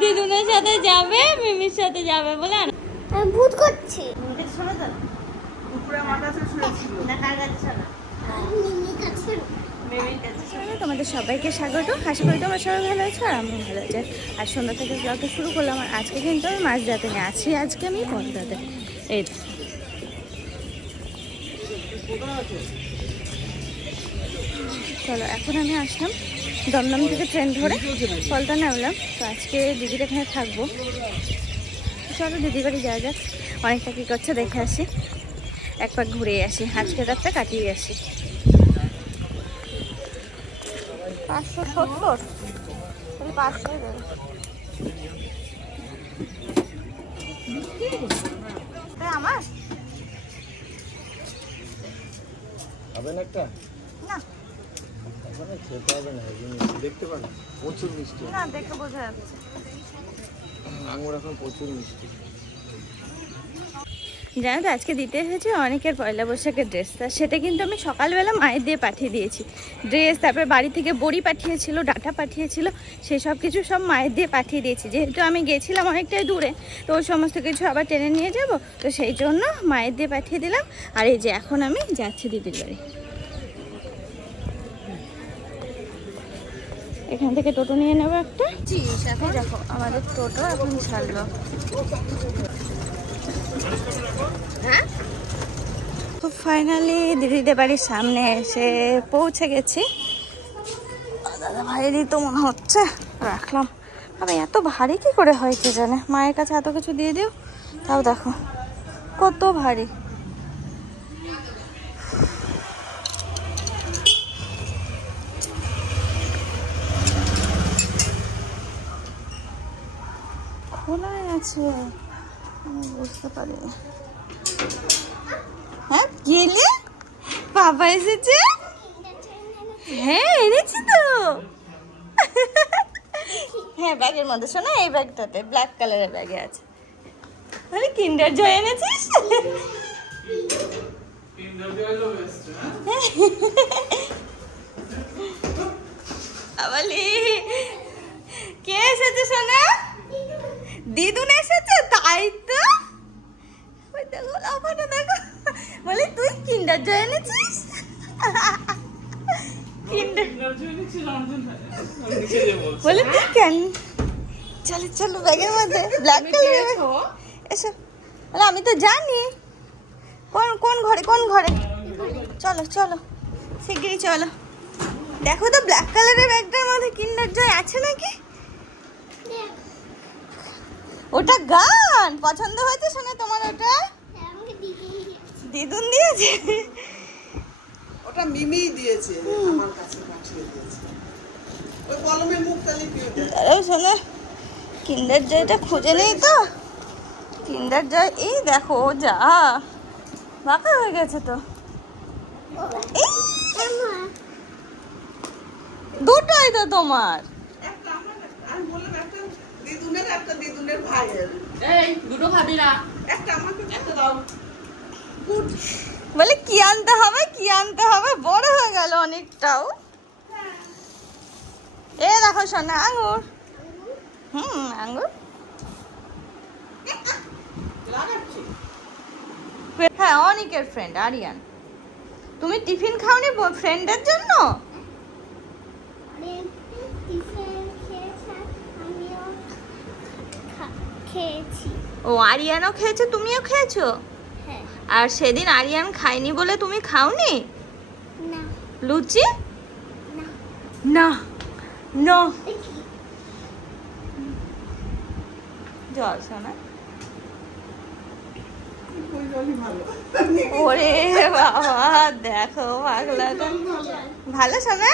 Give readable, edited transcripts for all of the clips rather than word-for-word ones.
দিদুনের সাথে যাবে, মিমির সাথে যাবে বলে ভূত করছি। শোনো তো, উপরে আমার কাছে শুনেছিল না কার কাছে শোনো? মিমির কাছে। মিমির কাছে। তোমাদের সবাইকে স্বাগত। আশা করি তোমরা সবাই ভালো আছো আর আমি ভালো আছি। আর সন্ধ্যা থেকে ব্লগটা শুরু করলাম। আর আজকে কিন্তু আমি মাছ যাতে নিয়ে আছি, আজকে আমি পদ্মাতে। এই চলো, এখন আমি আসলাম দমদম থেকে ট্রেন ধরে ফলতা নামলাম। তো আজকে দিদির এখানে থাকবো। চলো দিদি বাড়ি যাওয়া যাক, অনেকটা কী করছে দেখে আসি, এক পাক ঘুরে আসি, আজকে রাতটা কাটিয়ে আসি। 570 500 আমার একটা না খেতে হবে না, দেখতে পারেন প্রচুর মিষ্টি। না দেখে বোঝা যাচ্ছে আঙুর এখন প্রচুর মিষ্টি। জানো তো আজকে দিতে এসেছে অনেকের পয়লা বৈশাখের ড্রেস, তা সেটা কিন্তু আমি সকালবেলা মায়ের দিয়ে পাঠিয়ে দিয়েছি ড্রেস। তারপরে বাড়ি থেকে বড়ি পাঠিয়েছিল, ডাটা পাঠিয়েছিল, সেই সব কিছু সব মায়ের দিয়ে পাঠিয়ে দিয়েছি। যেহেতু আমি গেছিলাম অনেকটাই দূরে, তো ওই সমস্ত কিছু আবার টেনে নিয়ে যাব, তো সেই জন্য মায়ের দিয়ে পাঠিয়ে দিলাম। আর এই যে এখন আমি যাচ্ছি দিদির বাড়ি। এখান থেকে টোটো নিয়ে নেবো একটা। এখন দেখো আমাদের টোটো এখন ছাড়লো। হ্যাঁ, তো ফাইনালি দিদিদের বাড়ির সামনে এসে পৌঁছে গেছি। দাদা ভাইয়েরই তো মনে হচ্ছে, রাখলাম। আমি এত ভারী কি করে হয় কে জানে, মায়ের কাছে এত কিছু দিয়ে দিও, তাও দেখো কত ভারী। খোলাই আছে, আমি বুঝতে পারিনি। হ্যাঁ গেলে বাবা এসেছে, হ্যাঁ এনেছি তো। হ্যাঁ ব্যাগের মধ্যে, শোনো এই ব্যাগটাতে ব্ল্যাক কালারের ব্যাগে আছে। তাহলে কিন্ডার জয় এনেছিস? কে এসেছে সোনা? দিদুন এসেছে, তাই তো। ওই দেখো লাফাটা দেখো, বলি তুই কিন্ডার জয় এনেছিস? বলে তুই কেন? চলো চলো ব্যাগের মধ্যে ব্ল্যাক কালার এসো। বলে আমি তো জানি। কোন কোন ঘরে, কোন ঘরে? চলো চলো শিগগিরই চলো। দেখো তো ব্ল্যাক কালারের ব্যাগটার মধ্যে কিন্ডার জয় আছে নাকি। ওটা গান পছন্দ হয়েছে শোনা তোমার? ওটা দিদুন দিয়েছে, ওটা মিমি দিয়েছে, আমার কাছে পাঠিয়ে দিয়েছে। ওই কলমের মুখটা লিখিয়ে দে। আরে শোনা, কিন্ডার জয়টা খুঁজে নেই তো। কিন্ডার জয় এই দেখো, যা বাঁকা হয়ে গেছে তো। দুটোই তো তোমার। একটা আমার, আমি বললাম একটা দিদুনের, একটা দিদুনের ভাইয়ের। এই দুটো খাবি না, একটা আমাকে একটা দাও। গুড। বলে কি আনতে হবে, কি আনতে হবে, বড় হয়ে গেল অনেকটাও। এ দেখো সোনা আঙ্গুর। আঙ্গুর। লাগাচ্ছি। হ্যাঁ অনেকের ফ্রেন্ড আরিয়ান। তুমি টিফিন খাওনি ফ্রেন্ডের জন্য? ও আরিয়ানও খেয়েছে, তুমিও খেয়েছো? আর সেদিন আরিয়ান খায়নি বলে তুমি খাওনি লুচি? না না জল শোনা। ওরে বাবা দেখো পাগলাটা। ভালো শোনা,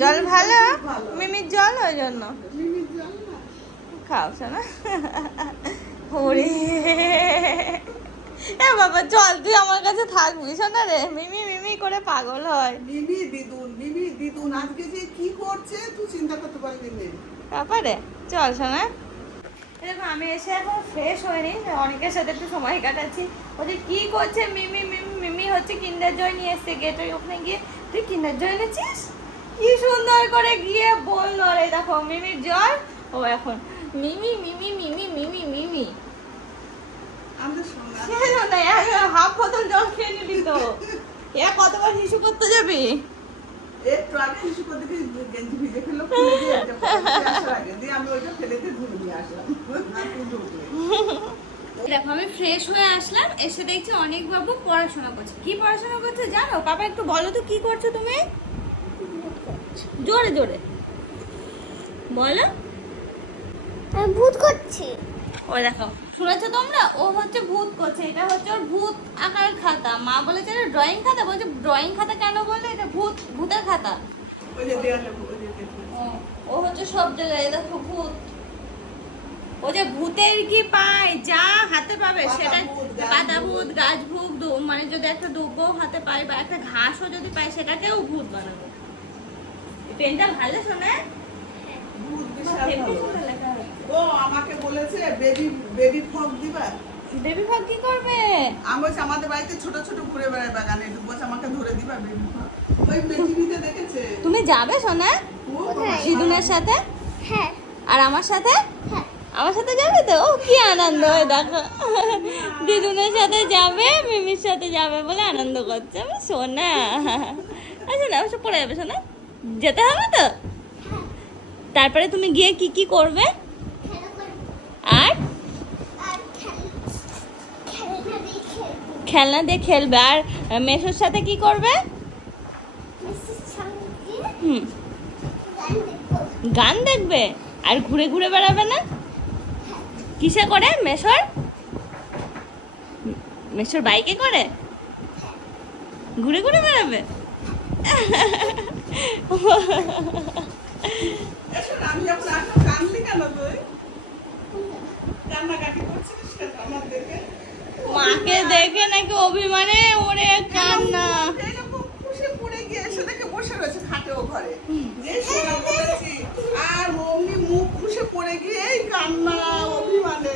জল ভালো, মিমির জল ওই জন্য খাও শোনা। ওরে এ বাবা চল, তুই আমার কাছে থাকবি শোনা রে। মিমি মিমি করে পাগল হয়। মিমি দিদুন আজকে যে কি করছে তুই চিন্তা করতে পারবি না। তারপরে চল শোনা। দেখো আমি এসে এখন ফ্রেশ হয়নি, অনেকের সাথে একটু সময় কাটাচ্ছি। ওদের কি করছে, মিমি মিমি মিমি হচ্ছে কিন্ডার জয় নিয়ে এসছে। গেটের ওখানে গিয়ে তুই কিন্ডার জয় এনেছিস? কি সুন্দর করে গিয়ে বললো রে, দেখো মিমির জল ও এখন মিমি মিমি মিমি মিমি মিমি আমাদের সোনা কেন না হাফ বোতল জল খেয়ে নিলি তো এ কতবার হিসু করতে যাবি একটু আগে হিসু করতে গিয়ে গেঞ্জি ভিজে ফেললো, খুলে দিয়ে একটা পকেটে আসার আগে দিয়ে আমি ওইটা ফেলে দিয়ে ধুয়ে নিয়ে আসলাম। দেখো আমি ফ্রেশ হয়ে আসলাম, এসে দেখছি অনেক বাবু পড়াশোনা করছে। কি পড়াশোনা করছে জানো? বাবা একটু বলো তো কি করছো তুমি? জোরে জোরে বলো। ভূত করছি। ওই দেখো শুনেছো তোমরা, ও হচ্ছে ভূত করছে। এটা হচ্ছে ওর ভূত আঁকার খাতা। মা বলেছে এটা ড্রয়িং খাতা, বলছে ড্রয়িং খাতা কেন বললে, এটা ভূতের খাতা। ওই যে দেয়ালে ওই যে দেয়ালে। ও হচ্ছে সব জায়গায় দেখো ভূত। ও যে ভূতের কি পায়, যা হাতে পাবে সেটা, পাতা ভূত, গাছ ভূত, মানে যদি একটা দুব্বো হাতে পায় বা একটা ঘাসও যদি পায় সেটাকেও ভূত বানাবো। পেনটা ভালো শোনা, ভূত বিশাল ভালো। ও আমাকে বলেছে বেবি ফগ দিবা। বেবি ফগ কি করবে? আমি বলছি আমাদের বাড়িতে ছোট ছোট ঘুরে বেড়ায় বাগানে, বলছে আমাকে ধরে দিবা বেবি ফগ। ওই টিভিতে দেখেছে। তুমি যাবে সোনা দিদুনের সাথে? হ্যাঁ আর আমার সাথে? হ্যাঁ। আমার সাথে যাবে তো? ও কি আনন্দ হয় দেখো, দিদুনের সাথে যাবে, মিমির সাথে যাবে বলে আনন্দ করছে আমার সোনা। আচ্ছা না অবশ্য পড়ে যাবে সোনা, যেতে হবে তো। তারপরে তুমি গিয়ে কি কি করবে? খেলা করবো আর আর খেলনা দিয়ে খেলবো। খেলনা দিয়ে খেলবে। আর মেসোর সাথে কি করবে? মিসেস সঙ্গে হুম, গান দেখবো। গান দেখবে। আর ঘুরে ঘুরে বেড়াবে না? কিসে করে? মেসোর বাইকে করে ঘুরে ঘুরে বেড়াবে। এসো না, আমি যখন আসলাম কাঁদলি কেন তুই? কান্নাকাটি করছিস কেন আমার দেখে? মাকে দেখে নাকি অভিমানে ওরে কান্না। এরকম খুশি পড়ে গিয়ে এসে দেখে বসে রয়েছে খাটে ও ঘরে। যে শোনা বলেছি আর অমনি মুখ খুশি পড়ে গিয়ে এই কান্না অভিমানে।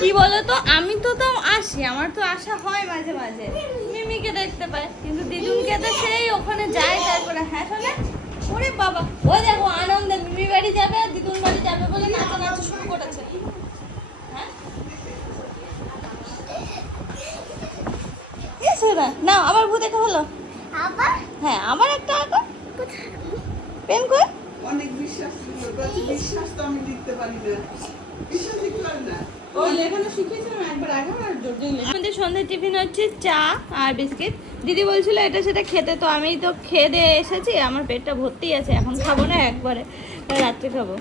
কি বলতো, আমি তো তাও আসি, আমার তো আসা হয় মাঝে মাঝে, মিমিকে দেখতে পাই, কিন্তু দিদুনকে তো সেই ওখানে যায় তারপরে। হ্যাঁ শোনা, ওরে বাবা ও দেখো আনন্দে মিমি বাড়ি যাবে আর দিদুন বাড়ি যাবে বলে নাচানাচি শুরু করেছে। হ্যাঁ শোনা না, আবার ভূত দেখা হলো। আবার হ্যাঁ আবার একটা আঁকো, পেন কই? অনেক বিশ্বাস ছিল, বলছি বিশ্বাস তো আমি দিতে পারি না, বিশ্বাস দিতে পারি না। ওই লেখাটা শিখিয়েছিলাম একবার আগে আর আমাদের সন্ধ্যে টিফিন হচ্ছে চা আর বিস্কিট। দিদি বলছিল এটা সেটা খেতে, তো আমি তো খেয়ে দিয়ে এসেছি, আমার পেটটা ভর্তি আছে, এখন খাবো না, একবারে রাত্রে খাবো।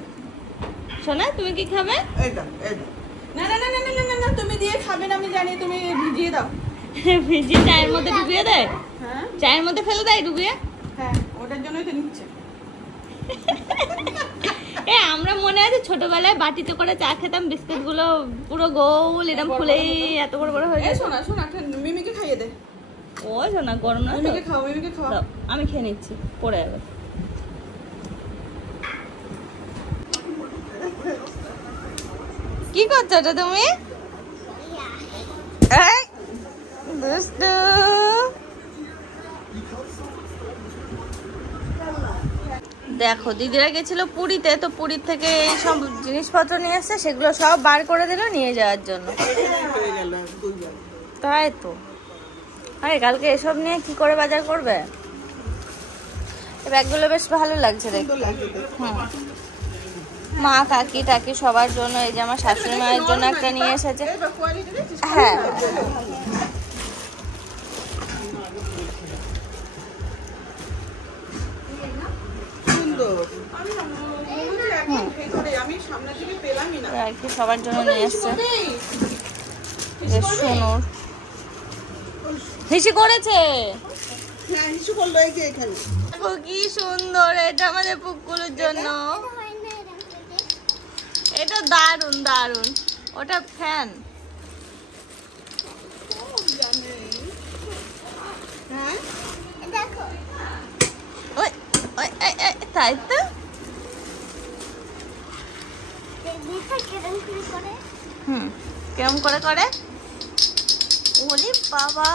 সোনা তুমি কি খাবে? এই দাও এই দাও। না না না না না না না, তুমি দিয়ে খাবে না আমি জানি, তুমি ভিজিয়ে দাও। ভিজিয়ে চায়ের মধ্যে ডুবিয়ে দেয়, হ্যাঁ চায়ের মধ্যে ফেলে দেয় ডুবিয়ে। হ্যাঁ, ওটার জন্যই তো নিচ্ছে। আমরা মনে আছে ছোটবেলায় বাটিতে করে চা খেতাম, বিস্কিট গুলো পুরো গোল এরকম ফুলেই এত বড় বড় হয়ে এই যেত। শোনা শোনা, মিমিকে খাইয়ে দে। ও সোনা গরম না তো? মিমিকে খাও, মিমিকে খাও। দাও, আমি খেয়ে নিচ্ছি, পড়ে যাবে। কি করছো ওটা তুমি? এই, দুষ্টু। দেখো দিদিরা গেছিল পুরীতে, তো পুরীর থেকে এই সব জিনিসপত্র নিয়ে এসছে, সেগুলো সব বার করে দিল নিয়ে যাওয়ার জন্য। হয়ে গেল দুইবার। তাই তো, আরে কালকে এসব নিয়ে কি করে বাজার করবে? এই ব্যাগগুলো বেশ ভালো লাগছে দেখতে। সুন্দর লাগছে তো। হুম, মা কাকি টাকি সবার জন্য, এই যে আমার শাশুড়ি মায়ের জন্য একটা নিয়ে এসেছে। এইবার কোয়ালিটি দেখছিস? হ্যাঁ সুন্দর। আমি সামনে থেকে পেলামই না। আর কি সবার জন্য নিয়ে এসছে। যে সোনুর হিসি করেছে। হ্যাঁ, হিসু করলো এই যে এখানে। দেখো কি সুন্দর, এটা আমাদের পুকুরের জন্য। হয় না এরকম করে। এটা দারুন দারুন। ওটা ফ্যান। হ্যাঁ, দেখো ওই ওই তাই তো। দেখো কিরম করে করে। হুম, কেমন করে করে? ওলি বাবা,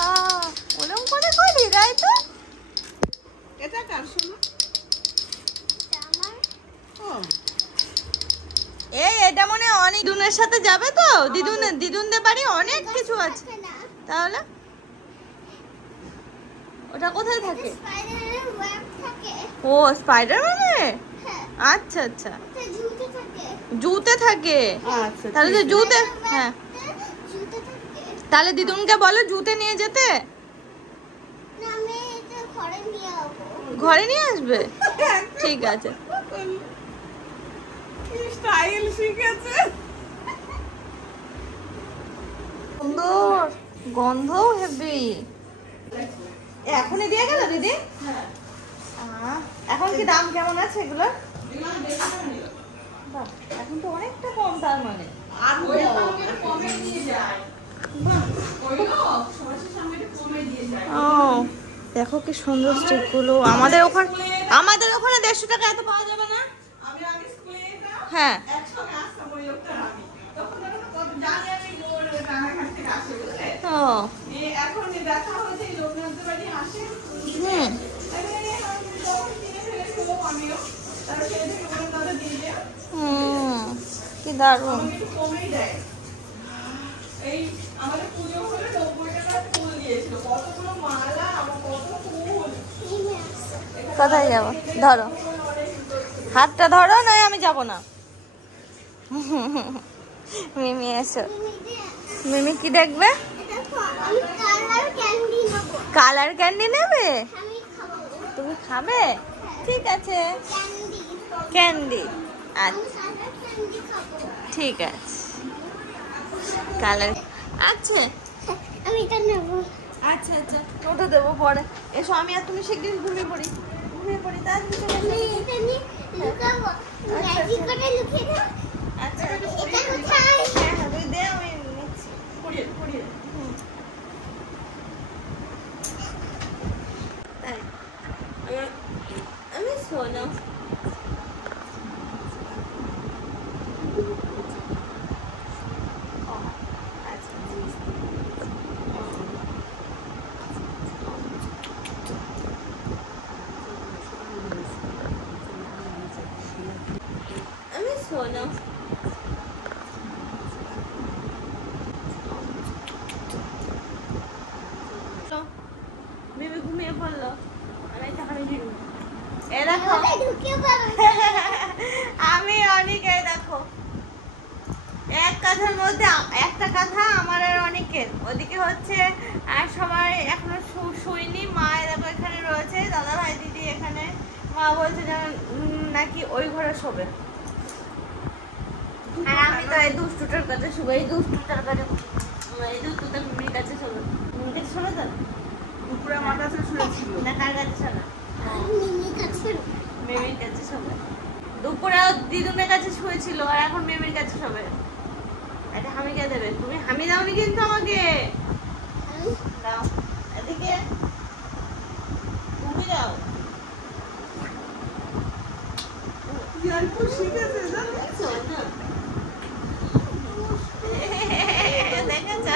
ওরম করে করি তাই তো। এটা কার শোনা? এটা আমার ও এটা মনে হয় অনেক দিদুনের সাথে যাবে তো, দিদুনদের বাড়ি অনেক কিছু আছে। থাকে না। তাহলে ওটা কোথায় থাকে? স্পাইডারের ওয়েব থাকে। ও স্পাইডারম্যানে। হ্যাঁ, আচ্ছা আচ্ছা, ওটা জুতে থাকে। জুতে থাকে। আচ্ছা তাহলে তো জুতে, হ্যাঁ জুতে থাকে। তাহলে দিদুনকে বলো জুতে নিয়ে যেতে। না, আমি এটা ঘরে নিয়ে যাবো। ঘরে নিয়ে আসবে, ঠিক আছে। স্টাইল শিখেছে। সুন্দর গন্ধও হেভি। এখনই দিয়ে গেল দিদি? এখন কি দাম কেমন আছে এগুলো? বাহ, এখন তো অনেকটা কম তার মানে। আর কমে নিয়ে যায়। ও দেখো কি সুন্দর স্টিক গুলো। আমাদের ওখানে 150 টাকা এত পাওয়া যাবে না। আমি আগে স্কুলে যেতাম, হ্যাঁ একসঙ্গে আসতাম ওই লোকটার আমি। তখন দেখো না কত জানি আমি ওর রানাঘাট থেকে আসে, বুঝলে? ও এখন দেখা হয়েছে এই লোকনাথদের বাড়ি আসে। হুম আমিও তারপর সেই থেকে ওরা তাদের দিয়ে দেয়, হুম, কি দারুণ। আমাকে একটু কমেই দেয়। এই আমাদের পুজো হলে 90 টাকার ফুল দিয়েছিল, কতগুলো মালা, আমার কত ফুল। নেমে আসো। কোথায় যাবো? ধরো হাতটা ধরো, নয় আমি যাব না। মিমি এসো। মিমি কি দেখবে? এটা আমি কালার ক্যান্ডি নেবো। কালার ক্যান্ডি নেবে? আমি খাবো তুমি খাবে? ঠিক আছে, ক্যান্ডি। ক্যান্ডি। আমি আচ্ছা কালার ক্যান্ডি খাবো। ঠিক আছে, কালার আছে। আমি এটা নেবো। আচ্ছা আচ্ছা, ওটা দেবো পরে। এসো, আমি আর তুমি শিগগির ঘুমিয়ে পড়ি। তাড়াতাড়ি চলে আমি এসো। এটা নিয়ে লুকাবো। ম্যাজিক করে লুকিয়ে দাও। আচ্ছা এটা কোথায়? হ্যাঁ হ্যাঁ, তুই দে, আমি নিচ্ছি। পড়িয়ে তাই আমি শোনো। আমি শোনো। বেবি ঘুমিয়ে পড়লো। আমি একটা হামি দিই। এ দেখো আমাকে ঢুকিয়ে পারো। আমি অনেকের দেখো, এক কাঁথার মধ্যে একটা কাঁথা আমার আর অনেকের। ওদিকে হচ্ছে আর সবাই এখনো শুইনি। মা দেখো এখানে রয়েছে, দাদা ভাই দিদি এখানে। মা বলছে যেন নাকি ওই ঘরে শোবে। আর আমি তো এই দুষ্টুটার কাছে শুবো। এই দুষ্টুটার কাছে মিমির কাছে শোবে। মিমির কাছে শোবে তো? দুপুরে আমার কাছে শুয়েছিল। না কার কাছে শোবে? মিমির কাছে। মিমির কাছে শোবে। দুপুরে দিদুনের কাছে শুয়েছিল, আর এখন মিমির কাছে শোবে। এটা হামিকে দেবে। তুমি হামি দাওনি কিন্তু আমাকে। দাও এদিকে, তুমি দাও। ইয়ারকুল শিখেছে, জানিস? দেখেছ?